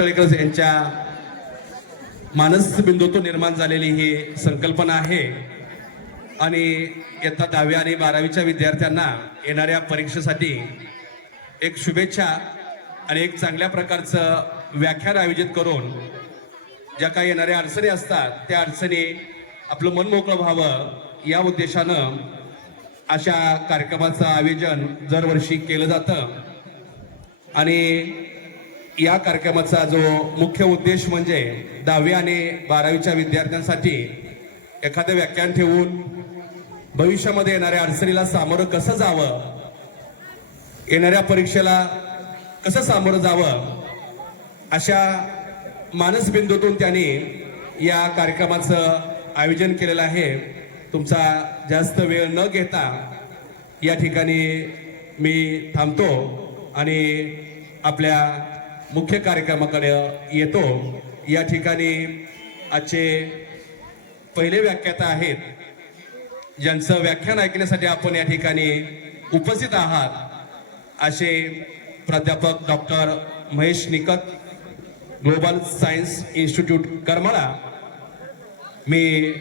तळेकर यांच्या मानसबिंदूतून निर्माण झालेली ही संकल्पना आहे. आणि इयत्ता दहावी आणि बारावीच्या विद्यार्थ्यांना येणाऱ्या परीक्षेसाठी एक शुभेच्छा आणि एक चांगल्या प्रकारचं व्याख्यान आयोजित करून ज्या काही येणाऱ्या अडचणी असतात त्या अडचणी आपलं मन मोकळं व्हावं या उद्देशानं अशा कार्यक्रमाचं आयोजन दरवर्षी केलं जातं. आणि या कार्यक्रमाचा जो मुख्य उद्देश म्हणजे दहावी आणि बारावीच्या विद्यार्थ्यांसाठी एखादं व्याख्यान ठेवून भविष्यामध्ये येणाऱ्या अडचणीला सामोरं कसं जावं? येणाऱ्या परीक्षेला कसं सामोरं जावं? अशा मानसबिंदूतून त्यांनी या कार्यक्रमाचं आयोजन केलेलं आहे. तुमचा जास्त वेळ न घेता या ठिकाणी मी थांबतो आणि आपल्या मुख्य कार्यक्रमाकडे येतो. या ठिकाणी आजचे पहिले व्याख्याता आहेत. ज्यांचं व्याख्यान ऐकण्यासाठी आपण या ठिकाणी उपस्थित आहात. असे प्राध्यापक doctor Mahesh Nikat global science institute Karmala. मी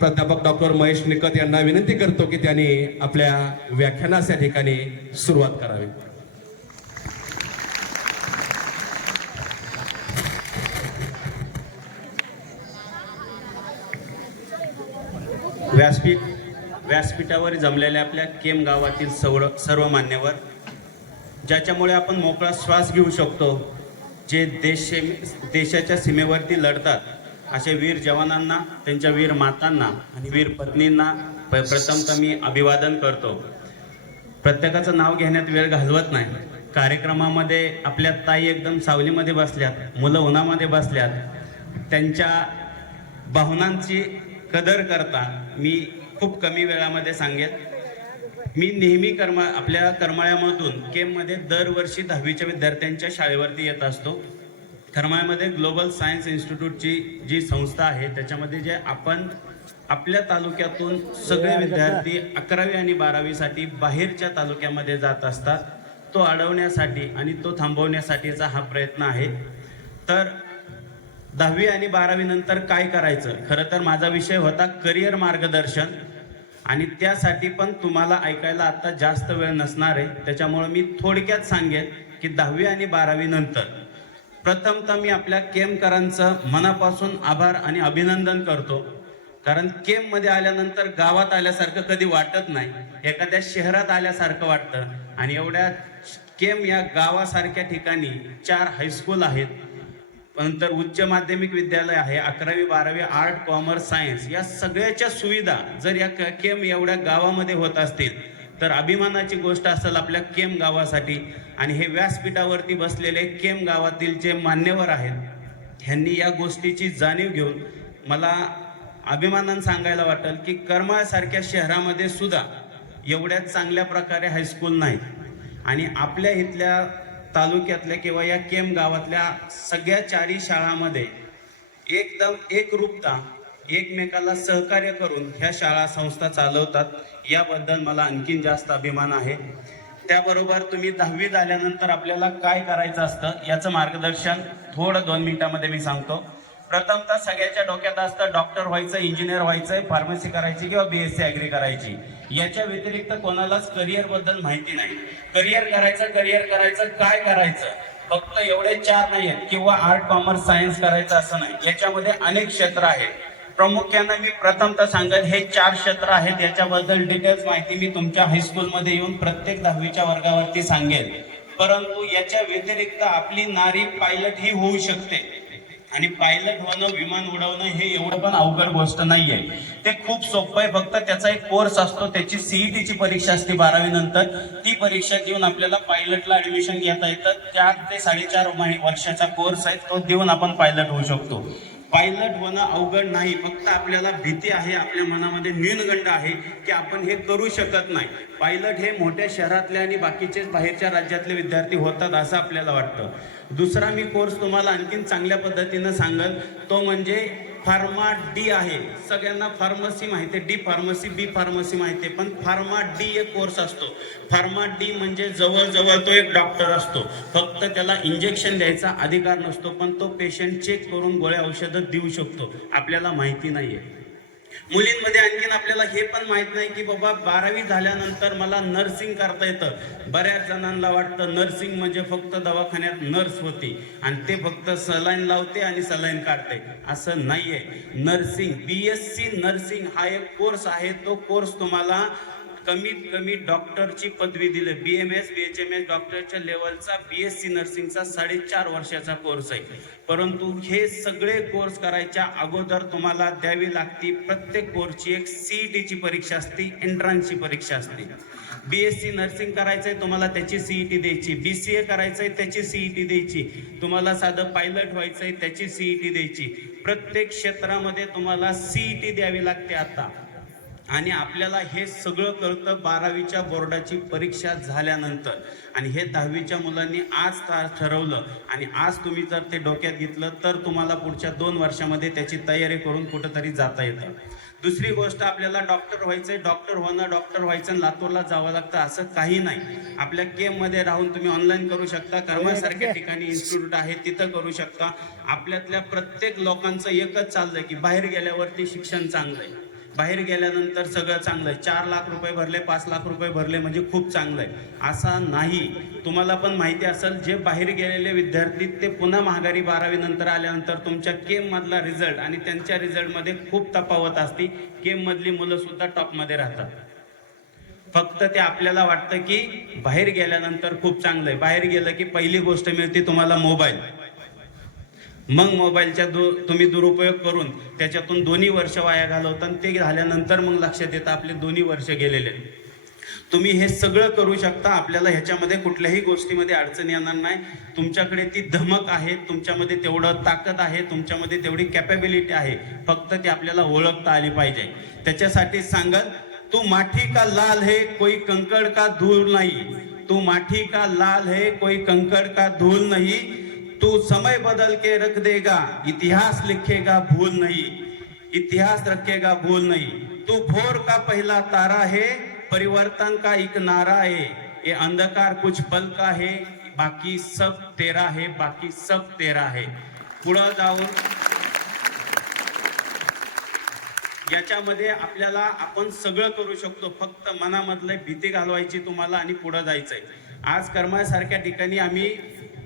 प्राध्यापक डॉक्टर महेश निकत यांना विनंती करतो की त्यांनी आपल्या व्याख्यानास या ठिकाणी सुरुवात करावी. व्यासपीठ व्यासपीठावर जमलेल्या आपल्या केम गावातील सवड सर्व मान्यवर ज्याच्यामुळे आपण मोकळा श्वास घेऊ शकतो जे देश देशाच्या सीमेवरती लढतात असे वीर जवानांना त्यांच्या वीर मातांना आणि वीर पत्नींना प प्रथमतः मी अभिवादन करतो. प्रत्येकाचं नाव घेण्यात वेळ घालवत नाही. कार्यक्रमामध्ये आपल्या ताई एकदम सावलीमध्ये बसल्यात मुलं उन्हामध्ये बसल्यात त्यांच्या भावनांची कदर करता मी खूप कमी वेळामध्ये सांगेन. मी नेहमी कर्म आपल्या करमाळ्यामधून केममध्ये दरवर्षी दहावीच्या विद्यार्थ्यांच्या शाळेवरती येत असतो. करमाळ्यामध्ये ग्लोबल सायन्स इन्स्टिट्यूटची जी संस्था आहे त्याच्यामध्ये जे आपण आपल्या तालुक्यातून सगळे विद्यार्थी अकरावी आणि बारावीसाठी बाहेरच्या तालुक्यामध्ये जात असतात. तो अडवण्यासाठी आणि तो थांबवण्यासाठीचा हा प्रयत्न आहे. तर दहावी आणि बारावी नंतर काय करायचं? खरं तर माझा विषय होता करिअर मार्गदर्शन. आणि त्यासाठी पण तुम्हाला ऐकायला आता जास्त वेळ नसणार आहे. त्याच्यामुळे मी थोडक्यात सांगेन की दहावी आणि बारावी नंतर. प्रथमतः मी आपल्या केमकरांचं मनापासून आभार आणि अभिनंदन करतो. कारण केममध्ये आल्यानंतर गावात आल्यासारखं कधी वाटत नाही. एखाद्या शहरात आल्यासारखं वाटतं. आणि एवढ्या केम या गावासारख्या ठिकाणी चार हायस्कूल आहेत. नंतर उच्च माध्यमिक विद्यालय आहे अकरावी बारावी आर्ट कॉमर्स सायन्स या सगळ्याच्या सुविधा जर या क- केम एवढ्या गावामध्ये होत असतील तर अभिमानाची गोष्ट असेल आपल्या केम गावासाठी. आणि हे व्यासपीठावरती बसलेले केम गावातील जे मान्यवर आहेत ह्यांनी या गोष्टीची जाणीव घेऊन मला अभिमानानं सांगायला वाटेल की करमाळसारख्या शहरामध्ये सुद्धा एवढ्या चांगल्या प्रकारे हायस्कूल नाही आणि आपल्या इथल्या तालुक्यातल्या किंवा या केम गावातल्या सगळ्या चारही शाळांमध्ये एकदम एकरूपता एकमेकाला सहकार्य करून ह्या शाळा संस्था चालवतात. याबद्दल मला आणखीन जास्त अभिमान आहे. त्याबरोबर तुम्ही दहावी झाल्यानंतर आपल्याला काय करायचं असतं याचं मार्गदर्शन थोडं दोन मिनिटामध्ये मी सांगतो. प्रथमतः सगळ्याच्या डोक्यात असतं डॉक्टर व्हायचं इंजिनियर व्हायचं फार्मसी करायची किंवा बी एस सी ॲग्री करायची. याच्या व्यतिरिक्त कोणालाच करिअरबद्दल माहिती नाही. करिअर करायचं करिअर करायचं काय करायचं? फक्त एवढे चार नाही आहेत. किंवा आर्ट कॉमर्स सायन्स करायचं असं नाही. याच्यामध्ये अनेक क्षेत्र आहेत. प्रामुख्यानं मी प्रथमतः सांगेन हे चार क्षेत्र आहेत. याच्याबद्दल डिटेल्स माहिती मी तुमच्या हायस्कूलमध्ये येऊन प्रत्येक दहावीच्या वर्गावरती सांगेन. परंतु याच्या व्यतिरिक्त आपली नारी पायलट ही होऊ शकते. आणि पायलट होणं विमान उडवणं हे एवढं पण अवघड गोष्ट नाहीये. ते खूप सोपं आहे. फक्त त्याचा एक कोर्स असतो. त्याची सीईटीची परीक्षा असते बारावी नंतर. ती परीक्षा देऊन आपल्याला पायलटला ऍडमिशन घेता येतं. चार ते साडेचार वर्षाचा कोर्स आहे. तो देऊन आपण पायलट होऊ शकतो. पायलट होणं अवघड नाही. फक्त आपल्याला भीती आहे आपल्या मनामध्ये न्यूनगंड आहे की आपण हे करू शकत नाही. पायलट हे मोठ्या शहरातले आणि बाकीचे बाहेरच्या राज्यातले विद्यार्थी होतात असं आपल्याला वाटतं. दुसरा मी कोर्स तुम्हाला आणखीन चांगल्या पद्धतीनं सांगल. तो म्हणजे फार्मा डी आहे. सगळ्यांना फार्मसी माहिती आहे. डी फार्मसी बी फार्मसी माहिती आहे. पण फार्मा डी एक कोर्स असतो. फार्मा डी म्हणजे जवळजवळ तो एक डॉक्टर असतो. फक्त त्याला इंजेक्शन द्यायचा अधिकार नसतो पण तो पेशंट चेक करून गोळ्या औषधं देऊ शकतो. आपल्याला माहिती नाही आहे मुलींमध्ये आणखीन आपल्याला हे पण माहीत नाही की बाबा बारावी झाल्यानंतर मला नर्सिंग करता येतं. बऱ्याच जणांना वाटतं नर्सिंग म्हणजे फक्त दवाखान्यात नर्स होती. आणि ते फक्त सलाईन लावते आणि सलाईन काढते. असं नाहीये. Nursing B S C nursing हा एक कोर्स आहे. तो कोर्स तुम्हाला कमीत कमी डॉक्टरची पदवी दिली. B M S B H M S डॉक्टरच्या लेवलचा बी एस सी नर्सिंगचा साडेचार वर्षाचा कोर्स आहे. परंतु हे सगळे कोर्स करायच्या अगोदर तुम्हाला द्यावी लागती प्रत्येक कोर्सची एक सीई टीची परीक्षा असते एंट्रन्सची परीक्षा असते. बी एस सी नर्सिंग करायचं आहे तुम्हाला त्याची सीईटी द्यायची. बी सी ए करायचं आहे त्याची सीईटी द्यायची. तुम्हाला साधं पायलट व्हायचं आहे त्याची सीईटी द्यायची. प्रत्येक क्षेत्रामध्ये तुम्हाला सीईटी द्यावी लागते आता. आणि आपल्याला हे सगळं कळतं बारावीच्या बोर्डाची परीक्षा झाल्यानंतर. आणि हे दहावीच्या मुलांनी आज ठरवलं. आणि आज तुम्ही जर ते डोक्यात घेतलं तर तुम्हाला पुढच्या दोन वर्षामध्ये त्याची तयारी करून कुठंतरी जाता येतं. दुसरी गोष्ट आपल्याला डॉक्टर व्हायचंय डॉक्टर होणं डॉक्टर व्हायचं आणि लातूरला जावं लागतं असं काही नाही. आपल्या केममध्ये राहून तुम्ही ऑनलाईन करू शकता कर्मासारख्या ठिकाणी इन्स्टिट्यूट आहे तिथं करू शकता. आपल्यातल्या प्रत्येक लोकांचं एकच चाललंय की बाहेर गेल्यावरती शिक्षण चांगलं आहे बाहेर गेल्यानंतर सगळं चांगलं आहे. चार लाख रुपये भरले पाच लाख रुपये भरले म्हणजे खूप चांगलं आहे. असा नाही. तुम्हाला पण माहिती असेल जे बाहेर गेलेले विद्यार्थी ते पुन्हा महागारी बारावी नंतर आल्यानंतर तुमच्या केममधला रिझल्ट आणि त्यांच्या रिझल्टमध्ये खूप तफावत असते. केममधली मुलंसुद्धा मुलं सुद्धा टॉपमध्ये राहतात. फक्त ते आपल्याला वाटतं की बाहेर गेल्यानंतर खूप चांगलं आहे. बाहेर गेलं की पहिली गोष्ट मिळते तुम्हाला मोबाईल. मग मोबाईलच्या दु तुम्ही दुरुपयोग करून त्याच्यातून दोन्ही वर्ष वाया घालवता आणि ते झाल्यानंतर मग लक्षात येतं आपले दोन्ही वर्ष गेलेले तुम्ही हे सगळं करू शकता. आपल्याला ह्याच्यामध्ये कुठल्याही गोष्टीमध्ये अडचण येणार नाही. तुमच्याकडे ती धमक आहे. तुमच्यामध्ये तेवढं ताकद आहे. तुमच्यामध्ये तेवढी कॅपॅबिलिटी आहे. फक्त ती आपल्याला ओळखता आली पाहिजे. त्याच्यासाठी सांगत तू माठी का लाल हे कोई कंकड़ का धूळ नाही. तू माठी का लाल हे कोई कंकड़ का धूळ नाही. तू समय बदल के रख देगा इतिहास लिखेगा भूल नहीं। इतिहास रखेगा भूल नहीं। तू भोर का पहला तारा है परिवर्तन का एक नारा है। ये अंधकार कुछ पल का है बाकी सब तेरा है बाकी सब तेरा है। पुढं जाऊन याच्यामध्ये आपल्याला आपण सगळं करू शकतो फक्त मनामधलं भीती घालवायची तुम्हाला आणि पुढं जायचंय. आज कर्मासारख्या ठिकाणी आम्ही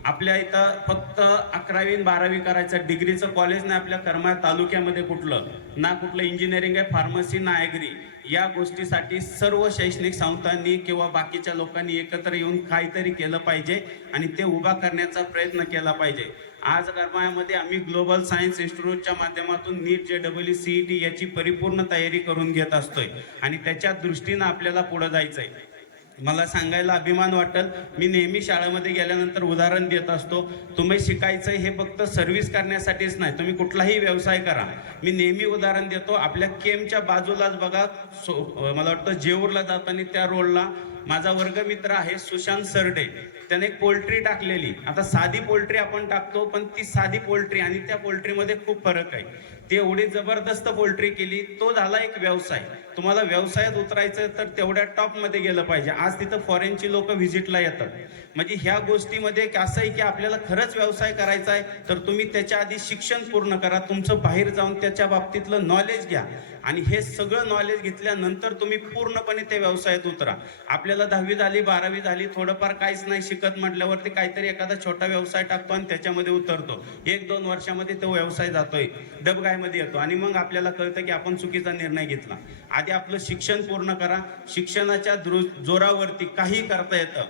आपल्या इथं फक्त अकरावी बारावी करायचं डिग्रीचं कॉलेज नाही आपल्या करमाळ तालुक्यामध्ये कुठलं ना कुठलं इंजिनिअरिंग आहे फार्मसी ना ॲग्री या गोष्टीसाठी सर्व शैक्षणिक संस्थांनी किंवा बाकीच्या लोकांनी एकत्र येऊन काहीतरी केलं पाहिजे आणि ते उभा करण्याचा प्रयत्न केला पाहिजे. आज करमाळ्यामध्ये आम्ही ग्लोबल सायन्स इन्स्टिट्यूटच्या माध्यमातून नीट जे डबल सी टी याची परिपूर्ण तयारी करून घेत असतोय आणि त्याच्या दृष्टीनं आपल्याला पुढं जायचं आहे मला सांगायला अभिमान वाटेल. मी नेहमी शाळेमध्ये गेल्यानंतर उदाहरण देत असतो. तुम्ही शिकायचं हे फक्त सर्व्हिस करण्यासाठीच नाही. तुम्ही कुठलाही व्यवसाय करा. मी नेहमी उदाहरण देतो. आपल्या केमच्या बाजूलाच बघा. सो मला वाटतं जेऊरला जाताना त्या रोडला माझा वर्गमित्र आहे सुशांत सरडे. त्याने एक पोल्ट्री टाकलेली. आता साधी पोल्ट्री आपण टाकतो पण ती साधी पोल्ट्री आणि त्या पोल्ट्रीमध्ये खूप फरक आहे. ती एवढी जबरदस्त पोल्ट्री केली तो झाला एक व्यवसाय. तुम्हाला व्यवसायात उतरायचं तर तेवढ्या टॉपमध्ये गेलं पाहिजे. आज तिथं फॉरेनची लोक व्हिजिटला येतात. म्हणजे ह्या गोष्टीमध्ये एक असं आहे की आपल्याला खरंच व्यवसाय करायचा आहे तर तुम्ही त्याच्या आधी शिक्षण पूर्ण करा तुमचं बाहेर जाऊन त्याच्या बाबतीतलं नॉलेज घ्या. आणि हे सगळं नॉलेज घेतल्यानंतर तुम्ही पूर्णपणे त्या व्यवसायात उतरा. आपल्याला दहावी झाली बारावी झाली थोडंफार काहीच नाही शिकत म्हटल्यावरती काहीतरी एखादा छोटा व्यवसाय टाकतो आणि त्याच्यामध्ये उतरतो. एक दोन वर्षामध्ये तो व्यवसाय जातोय डबगायमध्ये येतो आणि मग आपल्याला कळतं की आपण चुकीचा निर्णय घेतला. आधी आपलं शिक्षण पूर्ण करा. शिक्षणाच्या दृ- जोरावरती काही करता येतं.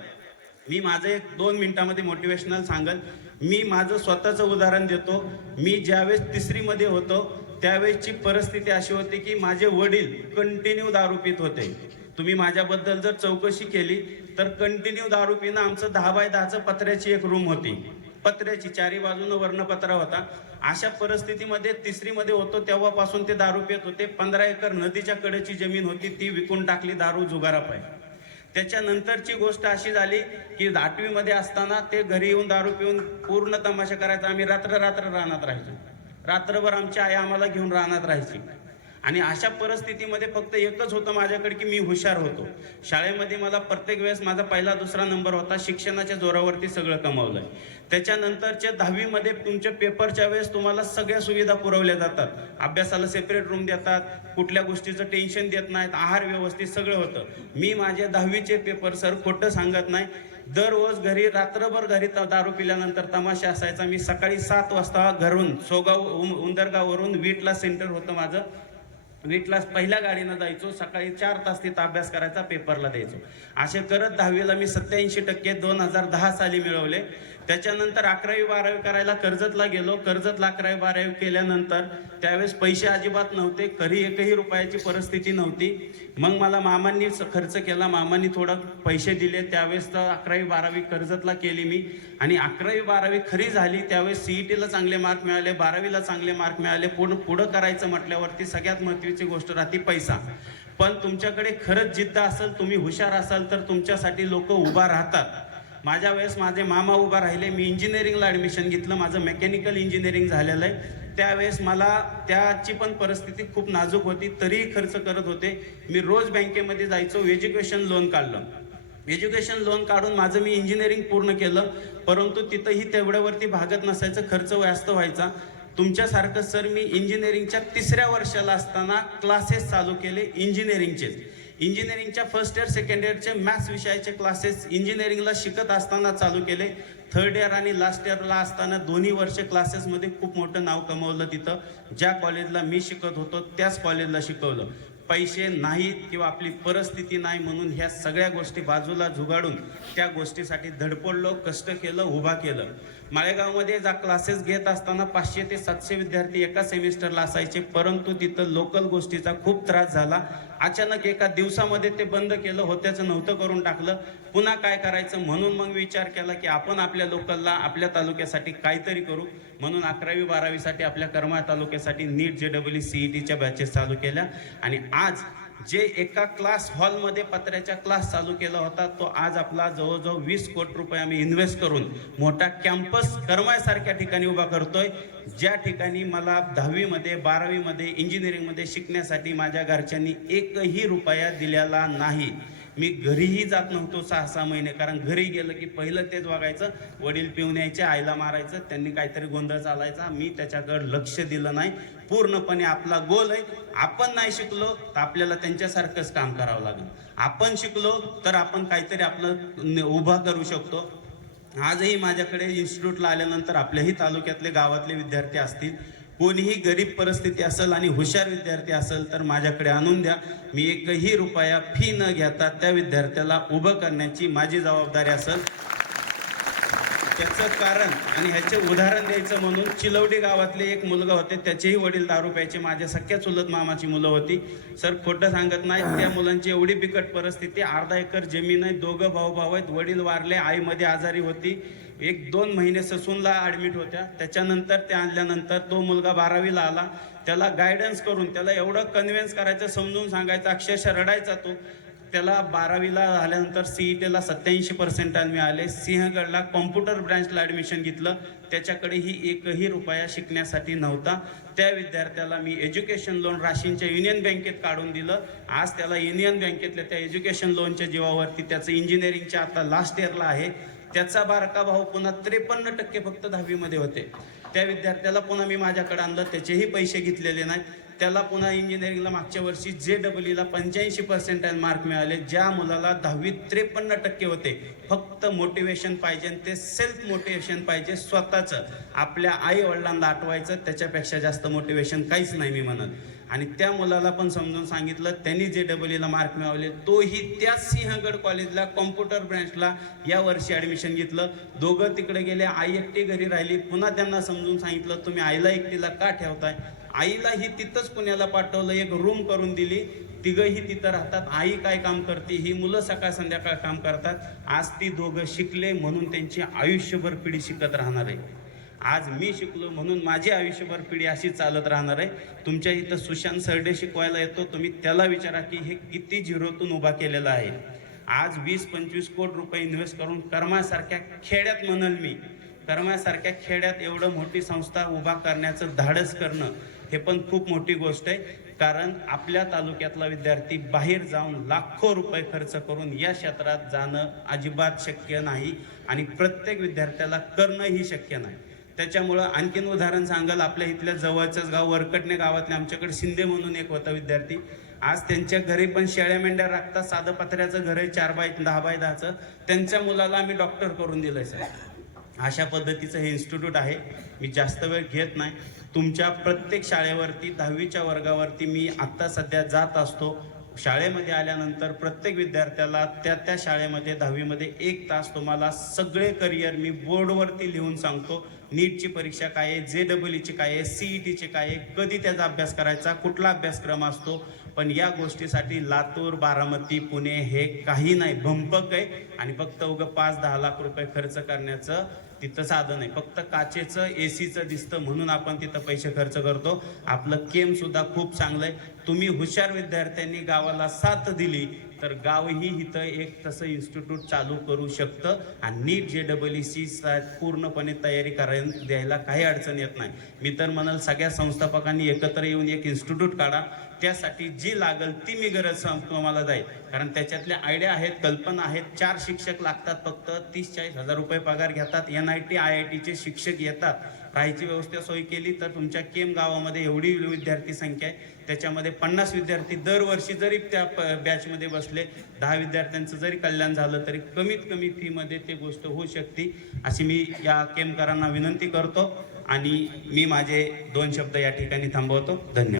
मी माझं एक दोन मिनिटामध्ये मोटिवेशनल सांगल मी माझं स्वतःचं उदाहरण देतो. मी ज्यावेळेस तिसरीमध्ये होतो त्यावेळेसची परिस्थिती अशी होती की माझे वडील कंटिन्यू दारू पित होते. तुम्ही माझ्याबद्दल जर चौकशी केली तर कंटिन्यू दारू पिणं आमचं दहा बाय दहाचं पत्र्याची एक रूम होती. पत्र्याची चारी बाजूनं वर्णपत्रा होता. अशा परिस्थितीमध्ये तिसरीमध्ये होतो तेव्हापासून ते दारू पित होते. पंधरा एकर नदीच्या कडेची जमीन होती ती विकून टाकली दारू जुगारापाय. त्याच्यानंतरची गोष्ट अशी झाली की आठवीमध्ये असताना ते घरी येऊन दारू पिऊन पूर्ण तमाशा करायचा. आम्ही रात्र रात्र रानात राहायचो. रात्रभर आमची आई आम्हाला घेऊन राहण्यात राहायची. आणि अशा परिस्थितीमध्ये फक्त एकच होतं माझ्याकडे की मी हुशार होतो. शाळेमध्ये मला प्रत्येक वेळेस माझा पहिला दुसरा नंबर होता. शिक्षणाच्या जोरावरती सगळं कमावलंय. त्याच्यानंतरच्या दहावीमध्ये तुमच्या पेपरच्या वेळेस तुम्हाला सगळ्या सुविधा पुरवल्या जातात. अभ्यासाला सेपरेट रूम देतात. कुठल्या गोष्टीचं टेन्शन देत नाहीत. आहार व्यवस्थित सगळं होतं. मी माझे दहावीचे पेपर सर खोटं सांगत नाही. दररोज घरी रात्रभर घरी दारू पिल्यानंतर तमाशा असायचा. मी सकाळी सात वाजता घरून सोगाव उम- उंदरगाववरून वीटला सेंटर होतं माझं. म्हणजे वीटला पहिल्या गाडीनं जायचो सकाळी चार तास तिथं अभ्यास करायचा पेपरला द्यायचो. असे करत दहावीला मी सत्याऐंशी टक्के दोन हजार दहा साली मिळवले. त्याच्यानंतर अकरावी बारावी करायला कर्जतला गेलो. कर्जतला अकरावी बारावी केल्यानंतर त्यावेळेस पैसे अजिबात नव्हते. खरी एकही रुपयाची परिस्थिती नव्हती. मग मला मामांनी खर्च केला. मामांनी थोडं पैसे दिले. त्यावेळेस तर अकरावी बारावी कर्जतला केली मी. आणि अकरावी बारावी खरी झाली. त्यावेळेस सीईटीला चांगले मार्क मिळाले. बारावीला चांगले मार्क मिळाले. पुढं पुढं करायचं म्हटल्यावरती सगळ्यात महत्त्वाची गोष्ट राहते पैसा. पण तुमच्याकडे खरंच जिद्द असेल तुम्ही हुशार असाल तर तुमच्यासाठी लोक उभा राहतात. माझ्या वेळेस माझे मामा उभा राहिले मी इंजिनिअरिंगला ॲडमिशन घेतलं माझं मेकॅनिकल इंजिनिअरिंग झालेलं आहे. त्यावेळेस मला त्याची पण परिस्थिती खूप नाजूक होती तरीही खर्च करत होते. मी रोज बँकेमध्ये जायचो एज्युकेशन लोन काढलं. एज्युकेशन लोन काढून माझं मी इंजिनिअरिंग पूर्ण केलं परंतु तिथंही तेवढ्यावरती भागत नसायचं खर्च जास्त व्हायचा. तुमच्यासारखं सर मी इंजिनिअरिंगच्या तिसऱ्या वर्षाला असताना क्लासेस चालू केले इंजिनिअरिंगचेच इंजिनिअरिंगच्या फर्स्ट इयर सेकंड इयरचे मॅथ्स विषयाचे क्लासेस इंजिनिअरिंगला शिकत असताना चालू केले. थर्ड इयर आणि लास्ट इयरला असताना दोन्ही वर्ष क्लासेसमध्ये खूप मोठं नाव कमवलं तिथं. ज्या कॉलेजला मी शिकत होतो त्याच कॉलेजला शिकवलं. पैसे नाहीत किंवा आपली परिस्थिती नाही म्हणून ह्या सगळ्या गोष्टी बाजूला झुगाडून त्या गोष्टीसाठी धडपडलो कष्ट केलं उभा केलं. माळेगावमध्ये जा क्लासेस घेत असताना पाचशे ते सातशे विद्यार्थी एका सेमिस्टरला असायचे. परंतु तिथं लोकल गोष्टीचा खूप त्रास झाला. अचानक एका दिवसामध्ये ते बंद केलं होत्याचं नव्हतं करून टाकलं. पुन्हा काय करायचं? म्हणून मग विचार केला की आपण आपल्या लोकलला आपल्या तालुक्यासाठी काहीतरी करू. म्हणून अकरावी बारावीसाठी आपल्या करमाळ तालुक्यासाठी नीट जे डब्ल्यू सी ई टीच्या बॅचेस चालू केल्या. आणि आज जे एका क्लास हॉलमध्ये पत्र्याच्या क्लास चालू केला होता तो आज आपला जवळजवळ वीस कोटी रुपये आम्ही इन्व्हेस्ट करून मोठा कॅम्पस करमायसारख्या ठिकाणी उभा करतोय. ज्या ठिकाणी मला दहावीमध्ये बारावीमध्ये इंजिनिअरिंगमध्ये शिकण्यासाठी माझ्या घरच्यांनी एकही रुपया दिलेला नाही. मी घरीही जात नव्हतो सहा सहा महिने कारण घरी गेलं की पहिलं तेच वागायचं. वडील पिऊन यायचे आईला मारायचं त्यांनी काहीतरी गोंधळ चालायचा. मी त्याच्याकडे लक्ष दिलं नाही. पूर्णपणे आपला गोल आहे. आपण नाही शिकलो तर आपल्याला त्यांच्यासारखंच काम करावं लागेल. आपण शिकलो तर आपण काहीतरी आपलं उभा करू शकतो. आजही माझ्याकडे इन्स्टिट्यूटला आल्यानंतर आपल्याही तालुक्यातले गावातले विद्यार्थी असतील. कोणीही गरीब परिस्थिती असेल आणि हुशार विद्यार्थी असेल तर माझ्याकडे आणून द्या. मी एकही रुपया फी न घेता त्या विद्यार्थ्याला उभं करण्याची माझी जबाबदारी असेल. त्याचं कारण आणि ह्याचे उदाहरण द्यायचं म्हणून चिलवडी गावातले एक मुलगा होते. त्याचेही वडील दारू प्यायचे माझ्या सख्या चुलत मामाची मुलं होती. सर खोटं सांगत नाही त्या मुलांची एवढी बिकट परिस्थिती अर्धा एकर जमीन आहे दोघं भाऊ भाऊ आहेत. वडील वारले आईमध्ये आजारी होती. एक दोन महिने ससूनला ॲडमिट होत्या. त्याच्यानंतर त्या आणल्यानंतर तो मुलगा बारावीला आला. त्याला गायडन्स करून त्याला एवढं कन्व्हिन्स करायचं समजून सांगायचं अक्षरशः रडायचा तो. त्याला बारावीला झाल्यानंतर टीला सत्याऐंशी पर्सेंटाल मिळाले सिंहगडला कॉम्प्युटर ब्रँचला ॲडमिशन घेतलं. त्याच्याकडेही एकही रुपया शिकण्यासाठी नव्हता. त्या विद्यार्थ्याला मी एज्युकेशन लोन राशींच्या युनियन बँकेत काढून दिलं. आज त्याला युनियन बँकेतल्या त्या एज्युकेशन लोनच्या जीवावरती त्याचं इंजिनिअरिंगच्या आता लास्ट इयरला आहे. त्याचा बारका भाऊ पुन्हा त्रेपन्न टक्के फक्त दहावीमध्ये होते. त्या विद्यार्थ्याला पुन्हा मी माझ्याकडे आणलं त्याचेही पैसे घेतलेले नाहीत. त्याला पुन्हा इंजिनिअरिंगला मागच्या वर्षी जे डबलईला पंच्याऐंशी पर्सेंटाईल मार्क मिळाले ज्या मुलाला दहावीत त्रेपन्न टक्के होते. फक्त मोटिवेशन पाहिजे आणि ते सेल्फ मोटिवेशन पाहिजे स्वतःचं. आपल्या आई वडिलांना आठवायचं त्याच्यापेक्षा जास्त मोटिवेशन काहीच नाही मी म्हणत. आणि त्या मुलाला पण समजून सांगितलं त्यांनी जे डबल ईला मार्क मिळवले तोही त्याच सिंहगड कॉलेजला कॉम्प्युटर ब्रँचला या वर्षी ॲडमिशन घेतलं. दोघं तिकडे गेले आई एकटी घरी राहिली पुन्हा त्यांना समजून सांगितलं तुम्ही आईला एकटीला का ठेवताय? आईलाही तिथंच पुण्याला पाठवलं एक रूम करून दिली. तिघंही तिथं राहतात. आई काय काम करते? ही मुलं सकाळ संध्याकाळ काम करतात. आज ती दोघं शिकले म्हणून त्यांची आयुष्यभर पिढी शिकत राहणार आहे. आज मी शिकलो म्हणून माझी आयुष्यभर पिढी अशी चालत राहणार आहे. तुमच्या इथं सुशांत सरडे शिकवायला येतो तुम्ही त्याला विचारा की हे किती झिरोतून उभा केलेला आहे. आज वीस पंचवीस कोट रुपये इन्व्हेस्ट करून कर्मासारख्या खेड्यात म्हणल मी. कर्मासारख्या खेड्यात एवढं मोठी संस्था उभा करण्याचं धाडस करणं हे पण खूप मोठी गोष्ट आहे. कारण आपल्या तालुक्यातला विद्यार्थी बाहेर जाऊन लाखो रुपये खर्च करून या क्षेत्रात जाणं अजिबात शक्य नाही आणि प्रत्येक विद्यार्थ्याला करणंही शक्य नाही. त्याच्यामुळं आणखीन उदाहरण सांगाल आपल्या इथल्या जवळचंच गाव वरकटणे गावातले आमच्याकडे शिंदे म्हणून एक होता विद्यार्थी. आज त्यांच्या घरी पण शेळ्या मेंढ्या राखतात साधं पत्र्याचं घर आहे चार बाय दहा बाय दहाचं. त्यांच्या मुलाला आम्ही डॉक्टर करून दिलं साहेब. अशा पद्धतीचं हे इन्स्टिट्यूट आहे. मी जास्त वेळ घेत नाही. तुमच्या प्रत्येक शाळेवरती दहावीच्या वर्गावरती मी आत्ता सध्या जात असतो. शाळेमध्ये आल्यानंतर प्रत्येक विद्यार्थ्याला त्या त्या शाळेमध्ये दहावीमध्ये एक तास तुम्हाला सगळे करिअर मी बोर्डवरती लिहून सांगतो. नीटची परीक्षा काय आहे जे डबल ईची काय आहे सीई टीची काय आहे कधी त्याचा अभ्यास करायचा कुठला अभ्यासक्रम असतो पण या गोष्टीसाठी लातूर बारामती पुणे हे काही नाही भंपक आहे. आणि फक्त उगं पाच दहा लाख रुपये खर्च करण्याचं तिथं साधन आहे. फक्त काचेचं ए सीचं दिसतं म्हणून आपण तिथं पैसे खर्च करतो. आपलं केमसुद्धा खूप चांगलं आहे. तुम्ही हुशार विद्यार्थ्यांनी गावाला साथ दिली तर गावही इथं एक तसं इन्स्टिट्यूट चालू करू शकतं. आणि नीट जे डबल ई सी पूर्णपणे तयारी करायला द्यायला काही अडचण येत नाही. मी तर म्हणाल सगळ्या संस्थापकांनी एकत्र येऊन एक इन्स्टिट्यूट काढा. त्यासाठी जी लागल ती मी गरज तुम्हाला जाईल कारण त्याच्यातल्या आयडिया आहेत कल्पना आहेत. चार शिक्षक लागतात फक्त. तीस चाळीस हजार रुपये पगार घेतात. N I T I I टीचे शिक्षक येतात. राहायची व्यवस्था सोय केली तर तुमच्या केम गावामध्ये एवढी विद्यार्थी संख्या आहे. त्याच्यामध्ये पन्नास विद्यार्थी दरवर्षी जरी त्या प- बॅचमध्ये बसले दहा विद्यार्थ्यांचं जरी कल्याण झालं तरी कमीत कमी फीमध्ये ते गोष्ट होऊ शकते. अशी मी या केमकरांना विनंती करतो आणि मी माझे दोन शब्द या ठिकाणी थांबवतो. धन्यवाद.